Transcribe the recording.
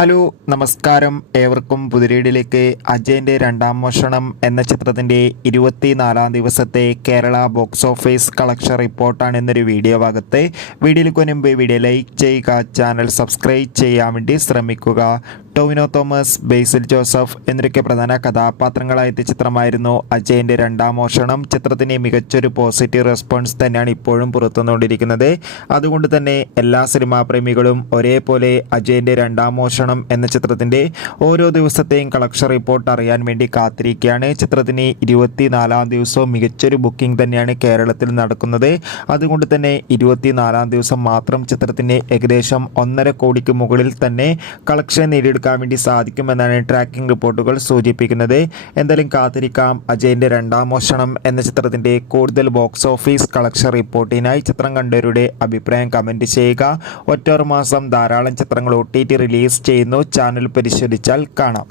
Hello നമസ്കാരം, ഏവർക്കും പുതിരീടിലേക്ക്. അജയൻ്റെ രണ്ടാം മോഷണം എന്ന ചിത്രത്തിൻ്റെ 24-ാം ദിവസത്തെ കേരള ബോക്സ് ഓഫീസ് കളക്ഷൻ റിപ്പോർട്ടാണ് എന്നൊരു വീഡിയോ ഭാഗത്ത്. വീഡിയോയിലേക്ക് മുൻപ് വീഡിയോ ലൈക്ക് ചെയ്യുക, ചാനൽ സബ്സ്ക്രൈബ് ചെയ്യാൻ വേണ്ടി ശ്രമിക്കുക. ടോവിനോ തോമസ്, ബേസിൽ ജോസഫ് എന്നൊക്കെ പ്രധാന കഥാപാത്രങ്ങളായ ചിത്രമായിരുന്നു അജയൻ്റെ രണ്ടാം മോഷണം. ചിത്രത്തിന് മികച്ചൊരു പോസിറ്റീവ് റെസ്പോൺസ് തന്നെയാണ് ഇപ്പോഴും പുറത്തുവന്നുകൊണ്ടിരിക്കുന്നത്. അതുകൊണ്ട് തന്നെ എല്ലാ സിനിമാ പ്രേമികളും ഒരേപോലെ അജയൻ്റെ രണ്ടാം മോഷണം എന്ന ചിത്രത്തിൻ്റെ ഓരോ ദിവസത്തെയും കളക്ഷൻ റിപ്പോർട്ട് അറിയാൻ വേണ്ടി കാത്തിരിക്കുകയാണ്. ചിത്രത്തിന് 24-ാം ദിവസവും മികച്ചൊരു ബുക്കിംഗ് തന്നെയാണ് കേരളത്തിൽ നടക്കുന്നത്. അതുകൊണ്ട് തന്നെ 24-ാം ദിവസം മാത്രം ചിത്രത്തിന് ഏകദേശം 1.5 കോടിക്ക് മുകളിൽ തന്നെ കളക്ഷൻ നേടിയെടുക്കാൻ വേണ്ടി സാധിക്കുമെന്നാണ് ട്രാക്കിംഗ് റിപ്പോർട്ടുകൾ സൂചിപ്പിക്കുന്നത്. എന്തായാലും കാത്തിരിക്കാം. അജയൻ്റെ രണ്ടാം മോഷണം എന്ന ചിത്രത്തിൻ്റെ കൂടുതൽ ബോക്സ് ഓഫീസ് കളക്ഷൻ റിപ്പോർട്ടിനായി ചിത്രം കണ്ടവരുടെ അഭിപ്രായം കമൻറ്റ് ചെയ്യുക. ഒറ്റൊരു മാസം ധാരാളം ചിത്രങ്ങൾ OTT റിലീസ് ചെയ്യുന്നു. ചാനൽ പരിശോധിച്ചാൽ കാണാം.